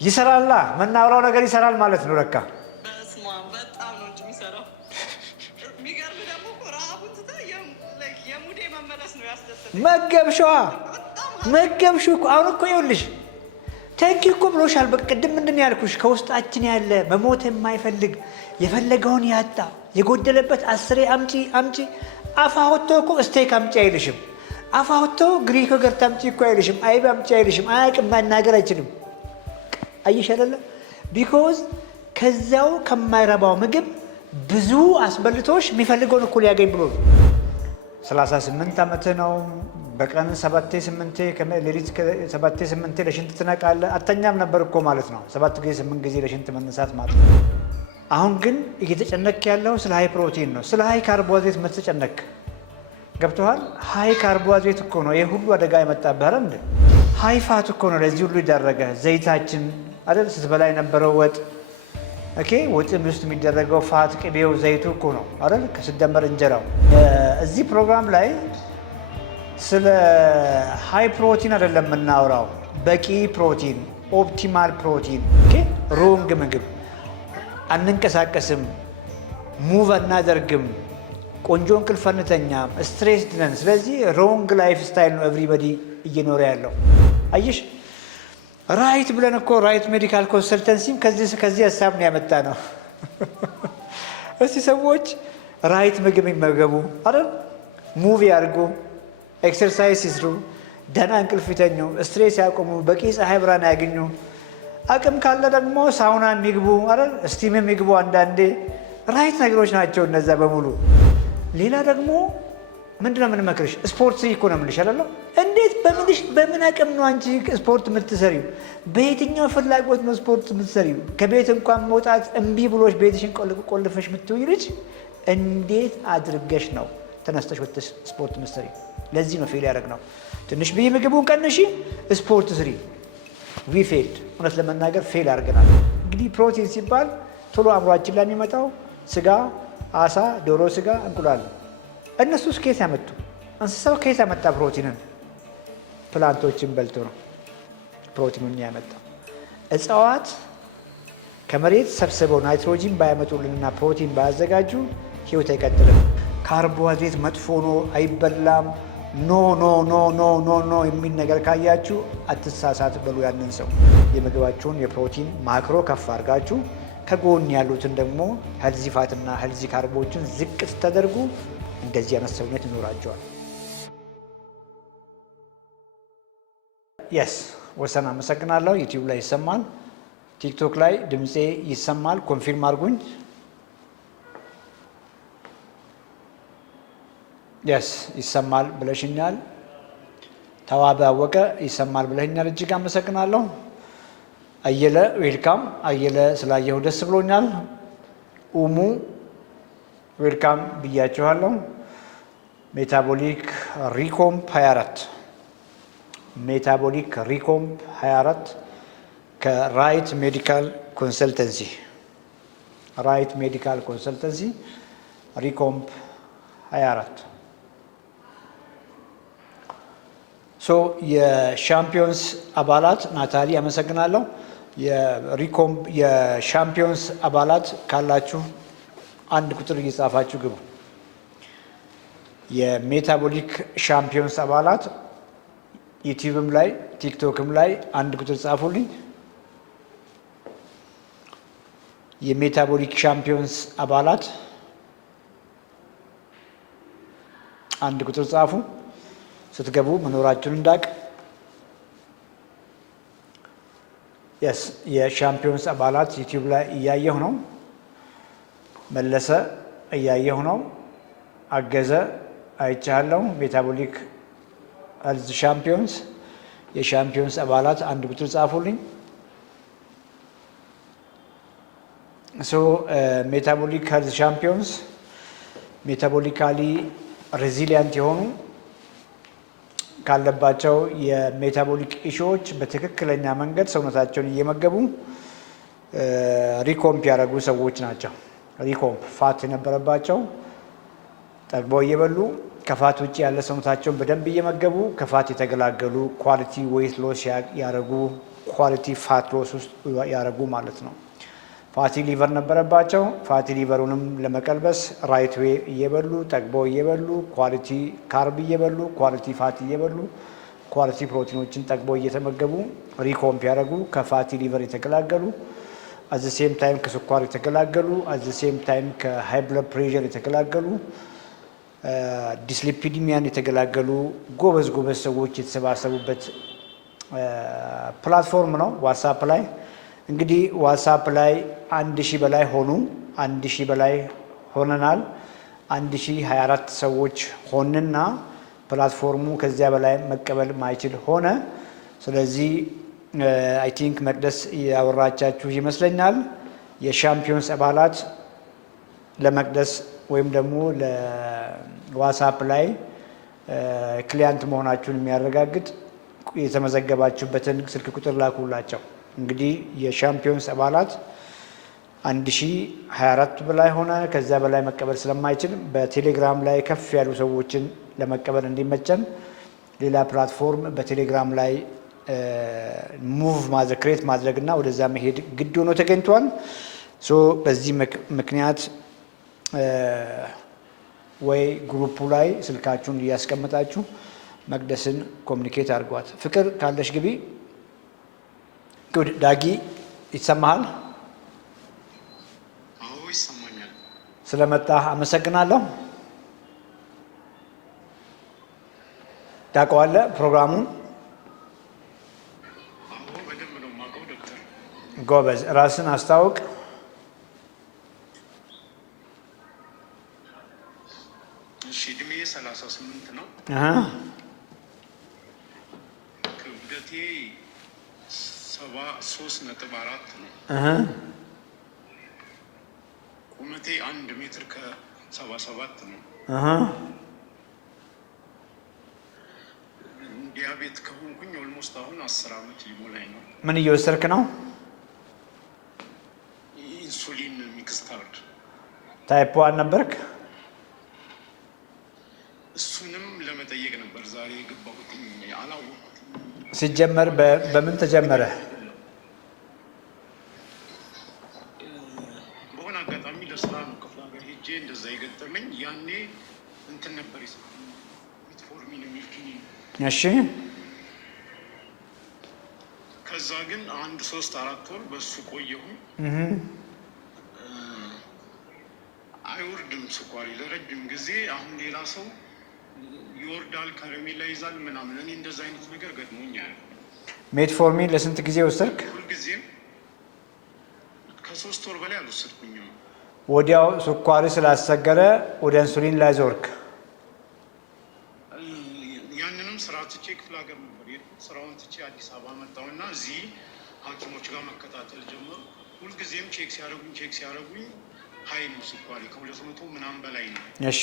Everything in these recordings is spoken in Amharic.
ይሰራላ መናወራው ነገር ይሰራል ማለት ነው ለካ በስማ በጣም ነው እንጂ የሚሰራው የሚገርም ደግሞ ራቡን ትታ የሙዴ መመለስ ነው ያስደሰተኝ መገብሽው አሁን እኮ ይኸውልሽ ተንኪ እኮ ብሎሻል በቅድም ምንድን ያልኩሽ ከውስጣችን ያለ መሞት የማይፈልግ የፈለገውን ያጣ የጎደለበት አስሬ አምጪ አፋውቶ እኮ ስቴክ አምጪ አይልሽም አፋውቶ ግሪክ ገርታ አምጪ እኮ አይልሽም አይብ አምጪ አይልሽም አያውቅም መናገር አይችልም አይሻለለ ቢኮዝ ከዛው ከማይረባው ምግብ ብዙ አስበልቶሽ የሚፈልገውን እኮ ሊያገኝ ብሎ 38 ዓመት ነው በቀን 7-8 ከሌሊት 7-8 ለሽንት ትነቃለህ አተኛም ነበር እኮ ማለት ነው 7 ጊዜ 8 ጊዜ ለሽንት መነሳት ማለት ነው አሁን ግን እየተጨነቅ ያለው ስለ ሃይ ፕሮቲን ነው ስለ ሃይ ካርቦሃይድሬት መተጨነቅ ገብቷል ሃይ ካርቦሃይድሬት እኮ ነው የሁሉ አደጋ የመጣብህ አይደል እንዴ ሃይ ፋት እኮ ነው ለዚህ ሁሉ ይዳረገ ዘይታችን አይደል ስትበላ የነበረው ወጥ ኦኬ ወጥም ውስጥ የሚደረገው ፋት ቅቤው ዘይቱ እኮ ነው አይደል ከስደመር እንጀራው እዚህ ፕሮግራም ላይ ስለ ሃይ ፕሮቲን አይደለም የምናወራው በቂ ፕሮቲን ኦፕቲማል ፕሮቲን ኦኬ ሮንግ ምግብ አንንቀሳቀስም ሙቭ አናደርግም ቆንጆ እንቅልፍ አንተኛም ስትሬስድ ነን ስለዚህ ሮንግ ላይፍ ስታይል ነው ኤቭሪባዲ እየኖረ ያለው አይሽ ራይት ብለን እኮ ራይት ሜዲካል ኮንሰልተንሲም ከዚህ ሀሳብ ነው ያመጣ ነው እስቲ ሰዎች ራይት ምግብ ይመገቡ አይደል ሙቭ ያርጉ ኤክሰርሳይዝ ይስሩ ደህና እንቅልፍ ይተኙ ስትሬስ ያቆሙ በቂ ፀሐይ ብርሃን ያገኙ አቅም ካለ ደግሞ ሳውና የሚግቡ አይደል ስቲም የሚግቡ አንዳንዴ ራይት ነገሮች ናቸው እነዛ በሙሉ ሌላ ደግሞ ምንድነው የምንመክርሽ ስፖርት ስሪ እኮ ነው የምልሽ አይደለም እንዴት በምን አቅም ነው አንቺ ስፖርት የምትሰሪው በየትኛው ፍላጎት ነው ስፖርት የምትሰሪው ከቤት እንኳን መውጣት እምቢ ብሎሽ ቤትሽን ቆልፈሽ የምትውይ ልጅ እንዴት አድርገሽ ነው ተነስተሽ ወጥተሽ ስፖርት የምትሰሪው ለዚህ ነው ፌል ያደረግነው ትንሽ ብይ ምግቡን ቀንሺ ስፖርት ስሪ ዊ ፌልድ እውነት ለመናገር ፌል አድርገናል እንግዲህ ፕሮቲን ሲባል ቶሎ አእምሯችን ላይ የሚመጣው ስጋ አሳ ዶሮ ስጋ እንቁላል እነሱስ ከየት ያመጡ እንስሳው ከየት ያመጣ ፕሮቲንን ፕላንቶችን በልቶ ነው ፕሮቲኑን ያመጣው እጽዋት ከመሬት ሰብስበው ናይትሮጂን ባያመጡልንና ፕሮቲን ባያዘጋጁ ህይወት አይቀጥልም ካርቦሃይድሬት መጥፎ ነው አይበላም ኖ የሚል ነገር ካያችሁ አትሳሳት በሉ ያንን ሰው የምግባችሁን የፕሮቲን ማክሮ ከፍ አድርጋችሁ ከጎን ያሉትን ደግሞ ሄልዚ ፋትና ሄልዚ ካርቦችን ዝቅ ስተደርጉ እንደዚህ አይነት ሰውነት ይኖራቸዋል የስ ወሰን አመሰግናለሁ ዩቲዩብ ላይ ይሰማል ቲክቶክ ላይ ድምጼ ይሰማል ኮንፊርም አድርጉኝ የስ ይሰማል ብለሽኛል ተዋበ አወቀ ይሰማል ብለሽኛል እጅግ አመሰግናለሁ አየለ ዌልካም አየለ ስላየሁ ደስ ብሎኛል ኡሙ ዌልካም ብያችኋለሁ ሜታቦሊክ ሪኮምፕ 24 ሜታቦሊክ ሪኮምፕ 24 ከራይት ሜዲካል ኮንሰልተንሲ ራይት ሜዲካል ኮንሰልተንሲ ሪኮምፕ 24 ሶ የሻምፒዮንስ አባላት ናታሊ አመሰግናለሁ የሪኮምፕ የሻምፒዮንስ አባላት ካላችሁ አንድ ቁጥር እየጻፋችሁ ግቡ የሜታቦሊክ ሻምፒዮንስ አባላት ዩቲዩብም ላይ ቲክቶክም ላይ አንድ ቁጥር ጻፉልኝ የሜታቦሊክ ሻምፒዮንስ አባላት አንድ ቁጥር ጻፉ ስትገቡ መኖራችሁን እንዳቅ የስ የሻምፒዮንስ አባላት ዩቲዩብ ላይ እያየሁ ነው መለሰ እያየሁ ነው አገዘ አይቻለሁ ሜታቦሊክ ሄልዝ ሻምፒዮንስ የሻምፒዮንስ አባላት አንድ ቁጥር ጻፉልኝ ሶ ሜታቦሊክ ሄልዝ ሻምፒዮንስ ሜታቦሊካሊ ሬዚሊያንት የሆኑ ካለባቸው የሜታቦሊክ ኢሹዎች በትክክለኛ መንገድ ሰውነታቸውን እየመገቡ ሪኮምፕ ያደረጉ ሰዎች ናቸው ሪኮምፕ ፋት የነበረባቸው ጠግበው እየበሉ ከፋት ውጭ ያለ ሰውነታቸውን በደንብ እየመገቡ ከፋት የተገላገሉ ኳሊቲ ዌይት ሎስ ያደረጉ ኳሊቲ ፋት ሎስ ውስጥ ያደረጉ ማለት ነው። ፋቲ ሊቨር ነበረባቸው። ፋቲ ሊቨሩንም ለመቀልበስ ራይት ዌይ እየበሉ ጠግበው እየበሉ ኳሊቲ ካርብ እየበሉ ኳሊቲ ፋት እየበሉ ኳሊቲ ፕሮቲኖችን ጠግበው እየተመገቡ ሪኮምፕ ያደረጉ ከፋቲ ሊቨር የተገላገሉ አት ዘ ሴም ታይም ከስኳር የተገላገሉ አት ዘ ሴም ታይም ከሃይ ብለድ ፕሬሸር የተገላገሉ ዲስሊፒዲሚያን የተገላገሉ ጎበዝ ሰዎች የተሰባሰቡበት ፕላትፎርም ነው ዋትስአፕ ላይ። እንግዲህ ዋትስአፕ ላይ 1000 በላይ ሆኑ። 1000 በላይ ሆነናል። 1024 ሰዎች ሆንና ፕላትፎርሙ ከዚያ በላይ መቀበል ማይችል ሆነ። ስለዚህ አይ ቲንክ መቅደስ ያወራቻችሁ ይመስለኛል። የሻምፒዮንስ አባላት ለመቅደስ ወይም ደግሞ ለዋትስአፕ ላይ ክሊያንት መሆናችሁን የሚያረጋግጥ የተመዘገባችሁበትን ስልክ ቁጥር ላኩላቸው። እንግዲህ የሻምፒዮንስ አባላት 1024 በላይ ሆነ። ከዚያ በላይ መቀበል ስለማይችል በቴሌግራም ላይ ከፍ ያሉ ሰዎችን ለመቀበል እንዲመቸን ሌላ ፕላትፎርም በቴሌግራም ላይ ሙቭ ማድረግ ክሬት ማድረግና ወደዛ መሄድ ግድ ሆኖ ተገኝቷል። ሶ በዚህ ምክንያት ወይ ግሩፑ ላይ ስልካችሁን እያስቀመጣችሁ መቅደስን ኮሚኒኬት አድርጓት። ፍቅር ካለሽ ግቢ። ዳጊ ይሰማሃል? አዎ ይሰማኛል። ስለመጣህ አመሰግናለሁ። ታውቀዋለህ ፕሮግራሙን? አዎ በደንብ ነው የማውቀው ዶክተር። ጎበዝ። ራስን አስታውቅ። እሺ፣ እድሜ 38 ነው። ክብደቴ 73.4 ነው። ቁመቴ 1 ሜትር ከ77 ነው። ዲያቤት ከሆንኩኝ ኦልሞስት አሁን 10 ዓመት ሊሞላኝ ነው። ምን እየወሰድክ ነው? ኢንሱሊን ሚክስታርድ። ታይፕ 1 ነበርክ? እሱንም ለመጠየቅ ነበር ዛሬ የገባሁት። አላወቅኩትም። ሲጀመር በምን ተጀመረ? በሆነ አጋጣሚ ለስራ ነው ክፍለ ሀገር ሄጄ እንደዛ የገጠመኝ። ያኔ እንትን ነበር ሜትፎርሚን የሚል ኪኒን። እሺ። ከዛ ግን 1-3-4 ወር በሱ ቆየሁ። አይወርድም ስኳሪ ለረጅም ጊዜ። አሁን ሌላ ሰው ይወርዳል፣ ከረሜላ ይዛል ምናምን። እኔ እንደዛ አይነት ነገር ገጥሞኛል። ሜትፎርሚን ለስንት ጊዜ ወሰድክ? ሁልጊዜም ከ3 ወር በላይ አልወሰድኩኝም። ወዲያው ስኳሪ ስላስቸገረ ወደ ኢንሱሊን ላይ ዞርክ? ያንንም ስራ ትቼ ክፍለ ሀገር ነበር የሄድኩት። ስራውን ትቼ አዲስ አበባ መጣሁና እዚህ ሐኪሞች ጋር መከታተል ጀመሩ። ሁልጊዜም ቼክ ሲያደርጉኝ ሀይ ነው ስኳሪ ከ200 ምናምን በላይ ነው። እሺ።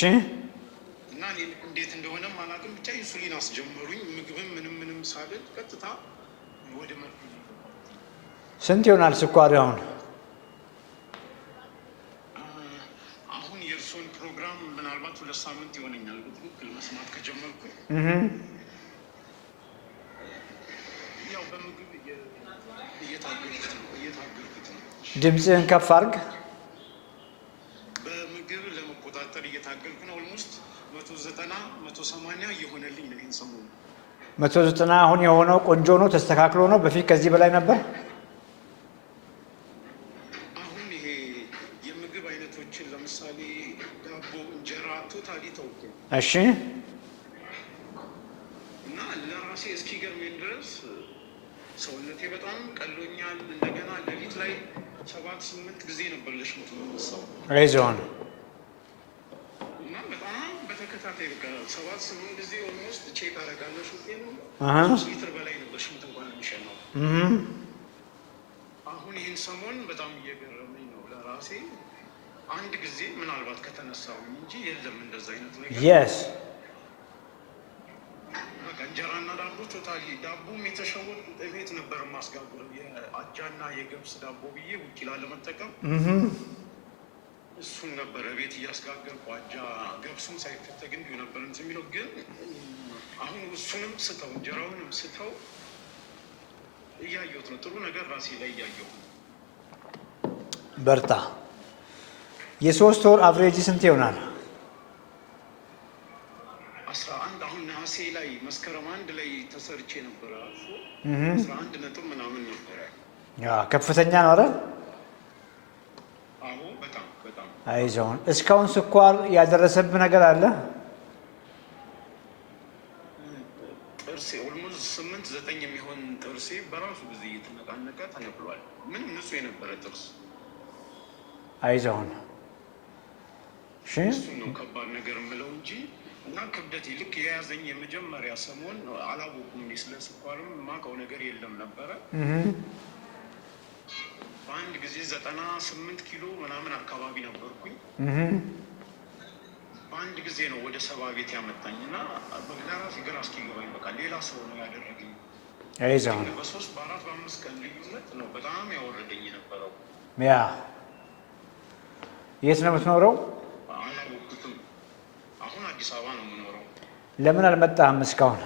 እና እንዴት እንደሆነም አላውቅም፣ ብቻ ኢንሱሊን አስጀመሩኝ። ምግብም ምንም ሳልል ቀጥታ ወደ መርፌ። ስንት ይሆናል ስኳሪ አሁን? አሁን የእርሶን ፕሮግራም ምናልባት 2 ሳምንት ይሆነኛል በትክክል መስማት ከጀመርኩ። ያው በምግብ እየታገልኩት ነው። ድምፅህን ከፍ አድርግ። በምግብ ለመቆጣጠር እየታገልኩ ነው። ኦልሞስት 190-180 እየሆነልኝ ነው። ይህን ሰሞኑ 190 አሁን የሆነው ቆንጆ ነው፣ ተስተካክሎ ነው። በፊት ከዚህ በላይ ነበር? አሁን ይሄ የምግብ አይነቶችን ለምሳሌ ዳቦ፣ እንጀራ ቶታሊ ተውኩ። እሺ። እና ለራሴ እስኪገርመኝ ድረስ ሰውነቴ በጣም ቀሎኛል። እንደገና ሌሊት ላይ 7-8 ጊዜ ነበር ለሽንት የምነሳው። አይዞን። እና በጣም በተከታታይ በቃ 7-8 ጊዜ ኦልሞስት ቼክ አደርጋለሁ። ሽንቴን 3 ሊትር በላይ ነበር ሽንት እንኳን የሚሸናው። አሁን ይህን ሰሞን በጣም እየገረመኝ ነው ለራሴ። አንድ ጊዜ ምናልባት ከተነሳው እንጂ የለም እንደዛ አይነት ነገር። የስ በቃ እንጀራና ዳቦ ቶታሊ። ዳቦም የተሸወድ ቤት ነበር የማስጋግረው የአጃና የገብስ ዳቦ ብዬ ውጭ ላለመጠቀም እሱን ነበረ ቤት እያስጋገርኩ አጃ ገብሱም ሳይፈተግ እንዲሁ ነበር እንትን የሚለው። ግን አሁን እሱንም ስተው እንጀራውንም ስተው እያየሁት ነው። ጥሩ ነገር ራሴ ላይ እያየሁት ነው። በርታ። የሶስት ወር አቨሬጅ ስንት ይሆናል? 11 አሁን ነሐሴ ላይ መስከረም 1 ላይ ተሰርቼ ነበረ። 11 ነጥብ ምናምን ነበረ። ያ ከፍተኛ ነው አይደል? አዎ በጣም በጣም። አይዞን። እስካሁን ስኳር ያደረሰብህ ነገር አለ? ጥርሴ ኦልሞስት 8-9 የሚሆን ጥርሴ በራሱ ጊዜ እየተነቃነቀ ተነቅሏል። ምንም ንጹህ የነበረ ጥርስ። አይዞን። እሺ እሱ ነው ከባድ ነገር የምለው እንጂ እና ክብደት ልክ የያዘኝ የመጀመሪያ ሰሞን አላወኩም። ስለ ስኳርም የማውቀው ነገር የለም ነበረ። በአንድ ጊዜ 98 ኪሎ ምናምን አካባቢ ነበርኩኝ። በአንድ ጊዜ ነው ወደ 70 ቤት ያመጣኝ እና ለራሴ ግራ እስኪገባኝ በቃ ሌላ ሰው ነው ያደረገኝ። አይዞን። በ3 በ4 በ5 ቀን ልዩነት ነው በጣም ያወረደኝ የነበረው። ያ የት ነው የምትኖረው? አላወኩትም። አሁን አዲስ አበባ ነው የምኖረው። ለምን አልመጣህም እስካሁን?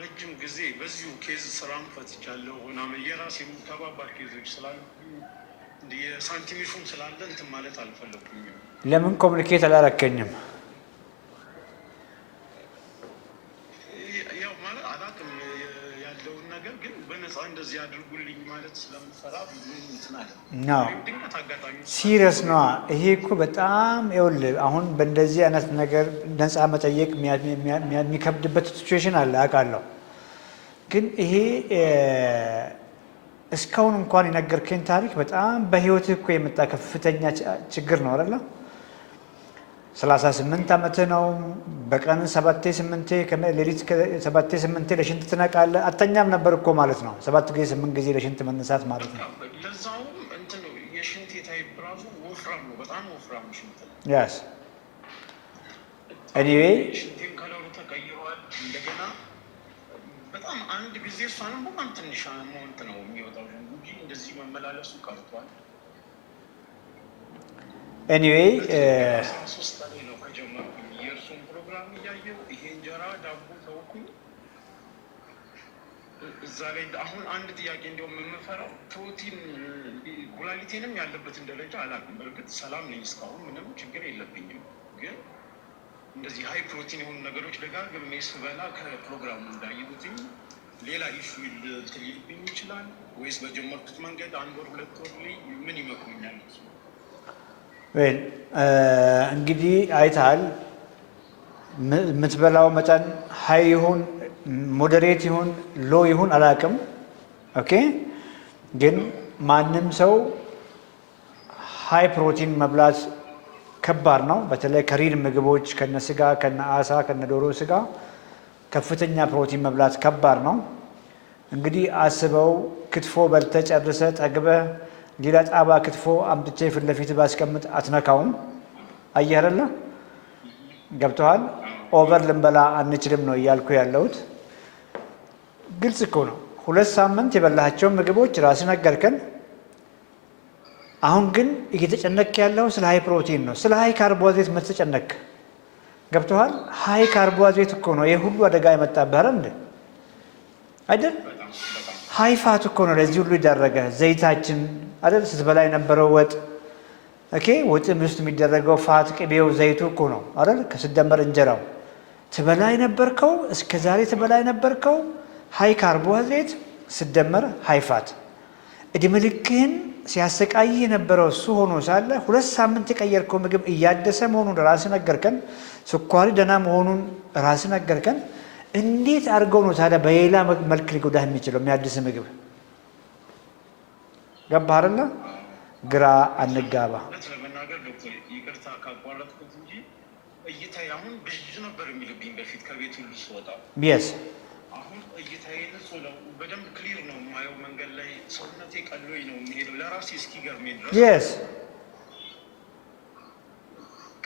ረጅም ጊዜ በዚሁ ኬዝ ስራም ፈትቻለሁ ምናምን የራሴ ከባባድ ኬዞች ስላሉ የሳንቲም ሹም ስላለ እንትን ማለት አልፈለኩኝም። ለምን ኮሚኒኬት አላረከኝም? ያው ማለት አላውቅም ያለውን ነገር ግን በነፃ እንደዚህ አድርጉልኝ ማለት ስለምፈራ እንትን አለ ነው። ድንገት አጋጣሚ ሲሪየስ ነዋ። ይሄ እኮ በጣም ይኸውልህ፣ አሁን በእንደዚህ አይነት ነገር ነፃ መጠየቅ የሚከብድበት ሲቹዌሽን አለ አውቃለሁ። ግን ይሄ እስካሁን እንኳን የነገርከኝ ታሪክ በጣም በህይወትህ እኮ የመጣ ከፍተኛ ችግር ነው አይደለ? 38 ዓመትህ ነው። በቀን 7-8 ሌሊት 7-8 ለሽንት ትነቃለህ። አተኛም ነበር እኮ ማለት ነው። 7 ጊዜ 8 ጊዜ ለሽንት መነሳት ማለት ነው። ለዛውም እንትን የሽንት ታይፕ ራሱ ወፍራም ነው፣ በጣም ወፍራም ሽንት ነው። ያስ ኤኒዌይ ሽንቴም ከለሩ ተቀይሯል። እንደገና በጣም አንድ ጊዜ እሷንም በጣም ትንሽ አማውንት ነው የሚወጣው እንጂ እንደዚህ መመላለሱ ቀርቷል። ኤኒዌይ 3 ቀን ነው ከጀመርኩኝ የእርሱን ፕሮግራም እያየሁ ይሄ እንጀራ ዳቦ ተውኩኝ። እዛ ላይ አሁን አንድ ጥያቄ እንዲያውም የምፈራው ፕሮቲን ኩላሊቴንም ያለበትን ደረጃ አላውቅም። በእርግጥ ሰላም ነኝ እስካሁን ምንም ችግር የለብኝም። ግን እንደዚህ ሀይ ፕሮቲን የሆኑ ነገሮች ደጋግሜ ስበላ ከፕሮግራሙ እንዳየሁትኝ ሌላ ኢሹ ሊልብኝ ይችላል ወይስ በጀመርኩት መንገድ 1 ወር 2 ወር ላይ ምን ይመክሩኛል? ወይል እንግዲህ አይተሃል። የምትበላው መጠን ሀይ ይሁን ሞዴሬት ይሁን ሎ ይሁን አላውቅም። ኦኬ። ግን ማንም ሰው ሀይ ፕሮቲን መብላት ከባድ ነው። በተለይ ከሪል ምግቦች ከነ ስጋ ከነ አሳ ከነ ዶሮ ስጋ ከፍተኛ ፕሮቲን መብላት ከባድ ነው። እንግዲህ አስበው፣ ክትፎ በልተ ጨርሰ ጠግበ ሌላ ጣባ ክትፎ አምጥቼ ፊት ለፊት ባስቀምጥ አትነካውም። አየህ አይደለ? ገብቶሃል? ኦቨር ልንበላ አንችልም ነው እያልኩ ያለሁት። ግልጽ እኮ ነው። 2 ሳምንት የበላቸውን ምግቦች ራስህ ነገርከን። አሁን ግን እየተጨነቅ ያለው ስለ ሀይ ፕሮቲን ነው። ስለ ሀይ ካርቦሃይድሬት መተጨነቅ ገብቶሃል? ሀይ ካርቦሃይድሬት እኮ ነው ይህ ሁሉ አደጋ የመጣብህ እንደ አይደል? ሀይ ፋት እኮ ነው ለዚህ ሁሉ ይዳረገ። ዘይታችን አይደል ስትበላ የነበረው ወጥ ኦኬ፣ ወጥም ውስጥ የሚደረገው ፋት ቅቤው ዘይቱ እኮ ነው አይደል? ከስደመር እንጀራው ትበላ የነበርከው እስከ ዛሬ ትበላ የነበርከው ሀይ ካርቦሃይድሬት ስደመር ሀይ ፋት እድሜ ልክህን ሲያሰቃይ የነበረው እሱ ሆኖ ሳለ 2 ሳምንት የቀየርከው ምግብ እያደሰ መሆኑን ራስህ ነገርከን። ስኳሪ ደህና መሆኑን ራስህ ነገርከን። እንዴት አድርገው ነው ታዲያ በሌላ መልክ ሊጎዳህ የሚችለው የሚያድስ ምግብ? ገባህ አይደለ? ግራ አንጋባ። ለመናገር ዶክተር ይቅርታ ካቋረጥኩት እንጂ እይታዬ አሁን ብዙ ነበር የሚልብኝ በፊት ከቤት ሁሉ ስወጣ። የስ አሁን እይታዬ ንጹህ ነው፣ በደንብ ክሊር ነው የማየው። መንገድ ላይ ሰውነቴ ቀሎኝ ነው የሚሄደው ለራሴ እስኪገርመኝ ድረስ። የስ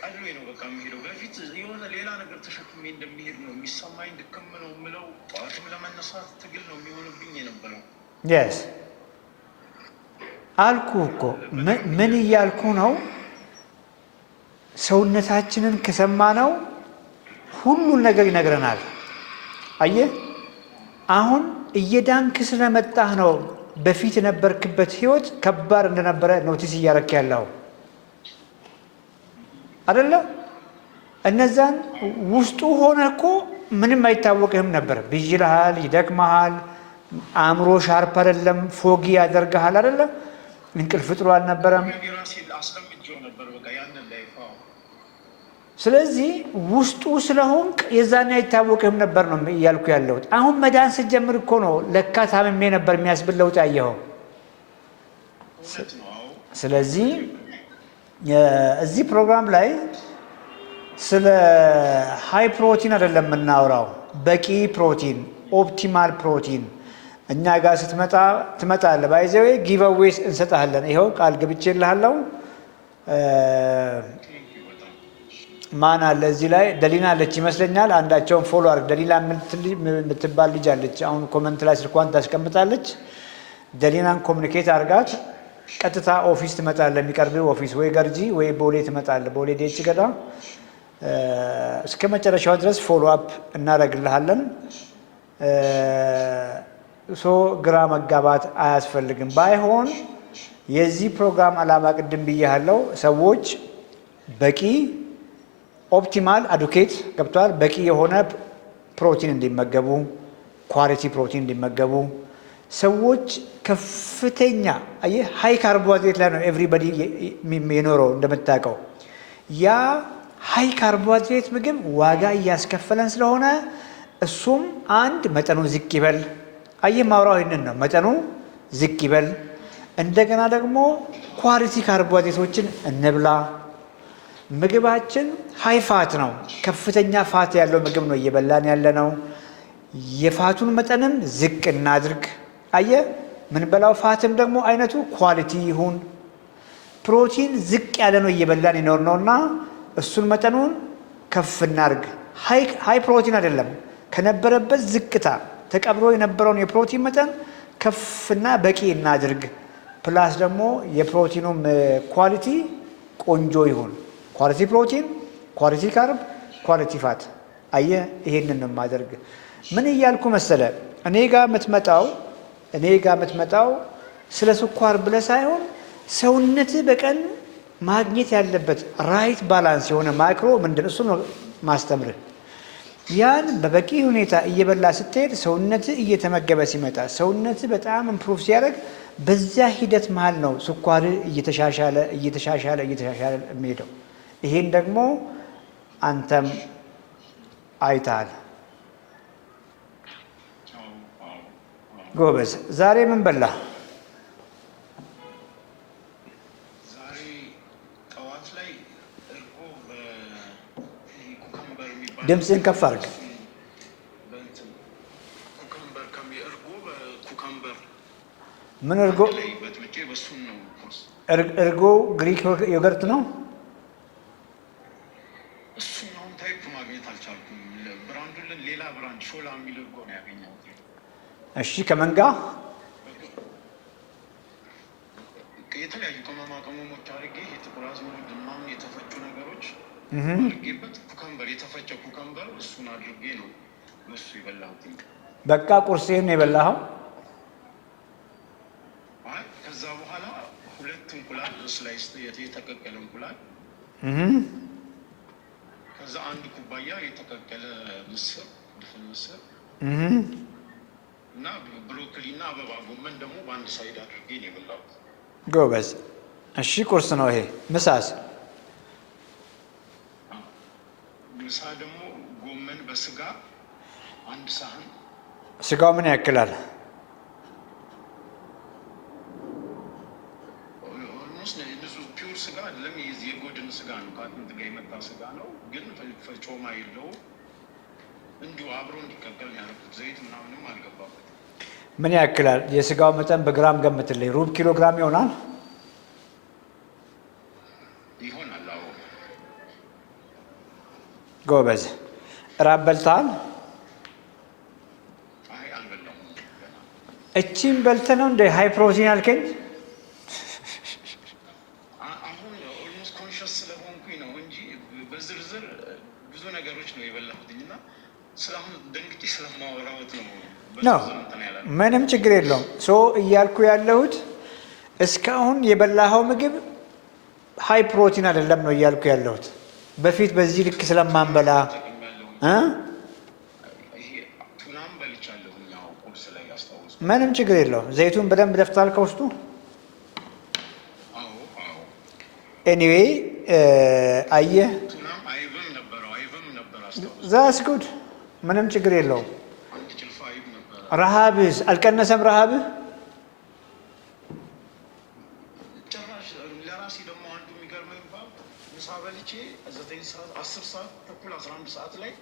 ቀሎኝ ነው በቃ የሚሄደው። በፊት የሆነ ሌላ ነገር ተሸክሜ እንደሚሄድ ነው የሚሰማኝ። ድክም ነው የምለው። ጠዋትም ለመነሳት ትግል ነው የሚሆንብኝ የነበረው። የስ አልኩ እኮ ምን እያልኩ ነው? ሰውነታችንን ከሰማነው ሁሉን ነገር ይነግረናል። አየህ አሁን እየዳንክ ስለመጣህ ነው በፊት የነበርክበት ህይወት ከባድ እንደነበረ ኖቲስ እያረክ ያለው አይደለ? እነዛን ውስጡ ሆነ እኮ ምንም አይታወቅህም ነበር። ቢይልሃል፣ ይደክመሃል፣ አእምሮ ሻርፕ አይደለም፣ ፎጊ ያደርግሃል አይደለ? እንቅልፍ ጥሩ አልነበረም። ስለዚህ ውስጡ ስለሆንክ የዛኔ አይታወቅህም ነበር ነው እያልኩ ያለሁት። አሁን መዳን ስትጀምር እኮ ነው ለካ ታምሜ ነበር የሚያስብል ለውጥ ያየኸው። ስለዚህ እዚህ ፕሮግራም ላይ ስለ ሃይ ፕሮቲን አይደለም የምናወራው፣ በቂ ፕሮቲን፣ ኦፕቲማል ፕሮቲን እኛ ጋር ስትመጣ ትመጣለህ። ባይዘዌ ጊቭአዌይስ እንሰጣለን። ይኸው ቃል ገብቼልሃለሁ። ማን አለ እዚህ ላይ? ደሊና አለች ይመስለኛል። አንዳቸውን ፎሎ አድርግ። ደሊና የምትባል ልጅ አለች። አሁን ኮመንት ላይ ስልኳን ታስቀምጣለች። ደሊናን ኮሚኒኬት አድርጋት። ቀጥታ ኦፊስ ትመጣለህ። የሚቀርብ ኦፊስ ወይ ገርጂ ወይ ቦሌ ትመጣለህ። ቦሌ ዴች ገዳ እስከ መጨረሻው ድረስ ፎሎ አፕ እናደርግልሃለን። ግራ መጋባት አያስፈልግም። ባይሆን የዚህ ፕሮግራም ዓላማ ቅድም ብያለሁ፣ ሰዎች በቂ ኦፕቲማል አዱኬት ገብቷል። በቂ የሆነ ፕሮቲን እንዲመገቡ፣ ኳሊቲ ፕሮቲን እንዲመገቡ። ሰዎች ከፍተኛ ሃይ ካርቦሃይድሬት ላይ ነው ኤቭሪባዲ የኖረው እንደምታውቀው። ያ ሃይ ካርቦሃይድሬት ምግብ ዋጋ እያስከፈለን ስለሆነ እሱም አንድ መጠኑ ዝቅ ይበል። ማውራው ይህንን ነው፣ መጠኑ ዝቅ ይበል። እንደገና ደግሞ ኳሊቲ ካርቦሃይድሬቶችን እንብላ። ምግባችን ሃይ ፋት ነው፣ ከፍተኛ ፋት ያለው ምግብ ነው እየበላን ያለ ነው። የፋቱን መጠንም ዝቅ እናድርግ። ምን በላው ፋትም ደግሞ አይነቱ ኳሊቲ ይሁን። ፕሮቲን ዝቅ ያለ ነው እየበላን ይኖር ነውና እሱን መጠኑን ከፍ እናድርግ። ሃይ ፕሮቲን አይደለም፣ ከነበረበት ዝቅታ ተቀብሮ የነበረውን የፕሮቲን መጠን ከፍና በቂ እናድርግ። ፕላስ ደግሞ የፕሮቲኑም ኳሊቲ ቆንጆ ይሁን። ኳሊቲ ፕሮቲን፣ ኳሊቲ ካርብ፣ ኳሊቲ ፋት። ይሄንን ነው የማደርግ። ምን እያልኩ መሰለ? እኔ ጋር የምትመጣው ስለ ስኳር ብለህ ሳይሆን ሰውነት በቀን ማግኘት ያለበት ራይት ባላንስ የሆነ ማክሮ ምንድን እሱ ነው ማስተምርህ። ያን በበቂ ሁኔታ እየበላ ስትሄድ ሰውነት እየተመገበ ሲመጣ ሰውነት በጣም ኢምፕሩቭ ሲያደርግ በዚያ ሂደት መሀል ነው ስኳር እየተሻሻለ የሚሄደው። ይሄን ደግሞ አንተም አይተሃል። ጎበዝ። ዛሬ ምን በላ? ዛሬ ጠዋት ላይ እርጎ በኩከምበር የሚባል ድምፅህን ከፍ አድርግ። ምን እርጎ? እርጎ ግሪክ ዮገርት ነው። እሱን አሁን ታይፕ ማግኘት አልቻልኩም። ብራንዱን ሌላ ብራንድ ሾላ የሚል እርጎ ነው ያገኘሁት። እሺ ከመንጋ የተለያዩ ቅመማ ቅመሞች አድርጌ የጥቁር አዝሙድ ምናምን የተፈጩ ነገሮች አድርጌበት ኩከምበር፣ የተፈጨ ኩከምበር እሱን አድርጌ ነው እሱ የበላሁት። በቃ ቁርስህን የበላኸው? ከዛ በኋላ 2 እንቁላል ስላይስ የተቀቀለ እንቁላል፣ ከዛ 1 ኩባያ የተቀቀለ ምስር፣ ድፍን ምስር እና ብሮኮሊ እና አበባ ጎመን ደግሞ በአንድ ሳይድ አድርጌ ነው የበላሁት። ጎበዝ። እሺ ቁርስ ነው ይሄ። ምሳስ? ምሳ ደግሞ ጎመን በስጋ 1 ሳህን። ስጋው ምን ያክላል? ፒውር ስጋ አይደለም፣ የጎድን ስጋ ነው። ከአጥንት ጋር የመጣ ስጋ ነው፣ ግን ጮማ የለውም። እንዲሁ አብሮ እንዲቀቀል ያደረኩት፣ ዘይት ምናምንም አልገባበት። ምን ያክላል? የስጋው መጠን በግራም ገምትልኝ። ሩብ ኪሎ ግራም ይሆናል? ይሆናል። አዎ። ጎበዝ። እራት በልተሃል? አይ አልበላሁም። እቺን በልተህ ነው እንደ ሃይ ፕሮቲን አልከኝ? አሁን ኦልሞስት ኮንሽስ ስለሆንኩኝ ነው እንጂ በዝርዝር ብዙ ነገሮች ነው የበላሁትኝ እና ስለአሁን ደንግጬ ነው ምንም ችግር የለውም። ሶ እያልኩ ያለሁት እስካሁን የበላኸው ምግብ ሃይ ፕሮቲን አይደለም ነው እያልኩ ያለሁት። በፊት በዚህ ልክ ስለማንበላ ምንም ችግር የለውም። ዘይቱን በደንብ ደፍታል ከውስጡ። ኤኒዌይ አየህ ዛስ ጉድ ምንም ችግር የለውም። ረሃብስ አልቀነሰም? ረሃብህ ጭራሽ ለራሴ ደግሞ አንዱ የሚገርመኝ ምሳ በልቼ 9 ሰዓት 10 ሰዓት ተኩል 11 ሰዓት ላይ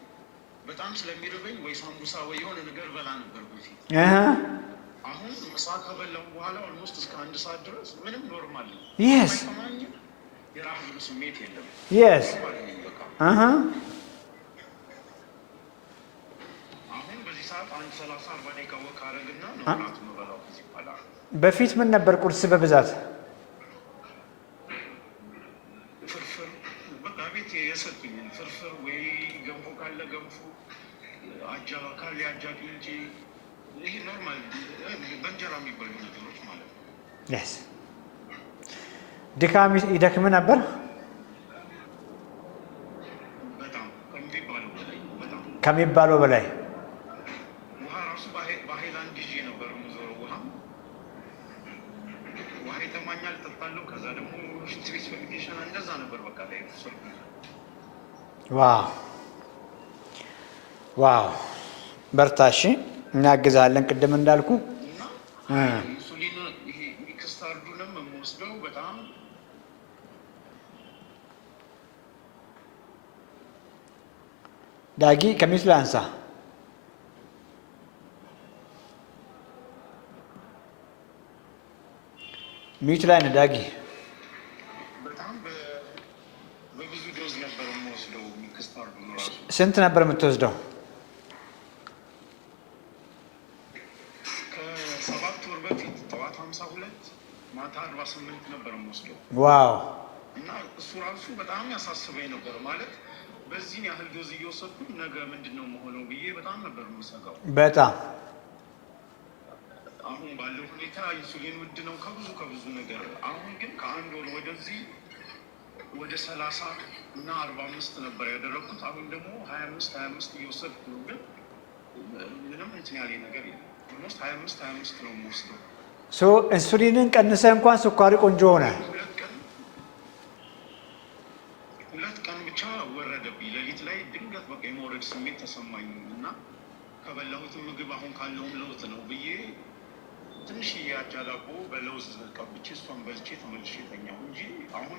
በጣም ስለሚርበኝ ወይ ሳምቡሳ ወይ የሆነ ነገር በላ ነበር በፊት። አሁን ምሳ ከበላሁ በኋላ ኦልሞስት እስከ 1 ሰዓት ድረስ ምንም ኖርማል ነው። የስ የረሃብ ስሜት የለም። የስ በፊት ምን ነበር ቁርስ በብዛት? ፍርፍር በቃ ቤት የሰጡኝን ፍርፍር ወይ ገንፎ ካለ ገንፎ፣ አጃ ካለ አጃ እንጂ ይሄ ኖርማል በእንጀራ የሚበሉ ነገሮች ማለት ነው። የስ ድካም ይደክም ነበር በጣም ከሚባለው በላይ ዋው በርታ። እሺ እናግዛለን። ቅድም እንዳልኩ ዳጊ ከሚስ ላንሳ። ሚት ላይ ነው ዳጊ። ስንት ነበር የምትወስደው? ከ7 ወር በፊት ጠዋት 52 ማታ 48 ነበር የምወስደው። ዋው! እና እሱ ራሱ በጣም ያሳስበኝ ነበር። ማለት በዚህን ያህል ዶዝ እየወሰድኩ ነገ ምንድን ነው መሆነው ብዬ በጣም ነበር የምሰጋው። በጣም አሁን ባለው ሁኔታ ኢንሱሊን ውድ ነው ከብዙ ነገር። አሁን ግን ከ1 ወር ወደዚህ ወደ 30 እና 45 ነበር ያደረኩት። አሁን ደግሞ 25 እየወሰድኩ ነው። ግን ምንም እንትን ያለ ነገር የለም። ኦልሞስት 25 ነው የምወስደው። ሶ ኢንሱሊንን ቀንሰህ እንኳን ስኳሪ ቆንጆ ሆነ። 2 ቀን ብቻ ወረደብኝ። ሌሊት ላይ ድንገት በቃ የመውረድ ስሜት ተሰማኝ እና ከበላሁት ምግብ አሁን ካለውም ለውጥ ነው ብዬ ትንሽ አጃ ዳቦ በለውዝ ቀብቼ እሷን በልቼ ተመልሼ ተኛሁ እንጂ አሁን